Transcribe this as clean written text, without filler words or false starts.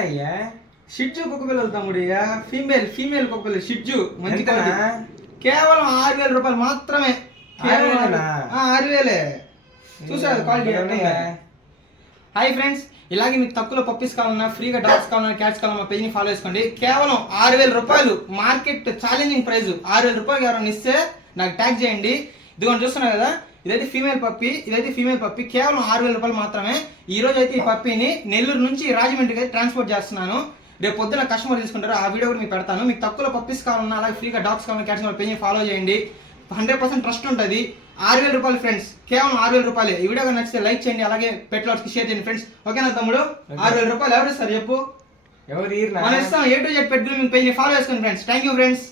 అయ్యా షిడ్జు కుక్క పిల్లలు తమ్ముడు ఫీమేల్ కుక్క పిల్లలు షిడ్జు మంచి కేవలం 6,000 రూపాయలు మాత్రమే. 6,000 చూసారు క్వాలిటీ. హాయ్ ఫ్రెండ్స్, ఇలాగే మీకు తక్కువలో పప్పీస్ కావాలన్నా, ఫ్రీగా డాగ్స్ కావాలన్నా, క్యాట్స్ కావాలన్నా మా పేజ్ని ఫాలో చేసుకోండి. కేవలం 6,000 రూపాయలు మార్కెట్ ఛాలెంజింగ్ ప్రైస్. 6,000 రూపాయలు ఎవరైనా ఇస్తే నాకు ట్యాగ్ చేయండి. ఇదిగోండి చూస్తున్నారు కదా, ఇదైతే ఫీమేల్ పప్పీ కేవలం 6,000 రూపాయలు మాత్రమే. ఈ రోజు అయితే ఈ పప్పీని నెల్లూరు నుంచి రాజమండ్రికి అయితే ట్రాన్స్పోర్ట్ చేస్తున్నాను. రేపు పొద్దున కస్టమర్ తీసుకుంటారు, ఆ వీడియో కూడా మీకు పెడతాను. మీకు తక్కువలో పప్పీస్ కావాలన్నా, అలాగే ఫ్రీగా డాగ్స్ కావాలన్నా, క్యాట్స్ కావాలన్నా పేజ్ని ఫాలో చేయండి. 100% ట్రస్ట్ ఉంటుంది. 6,000 రూపాయలు ఫ్రెండ్స్, కేవలం 6,000 రూపాయలు. ఈ వీడియో నచ్చితే లైక్ చేయండి, అలాగే పెట్ లవర్స్ కి షేర్ చేయండి ఫ్రెండ్స్. ఓకేనా తమ్ముడు? 6,000 రూపాయలు ఎవరు ఇస్తారు చెప్పు? ఎవరు మన ఇస్తాం. A to Z pet grooming page ని ఫాలో చేసుకోండి ఫ్రెండ్స్. Thank you friends.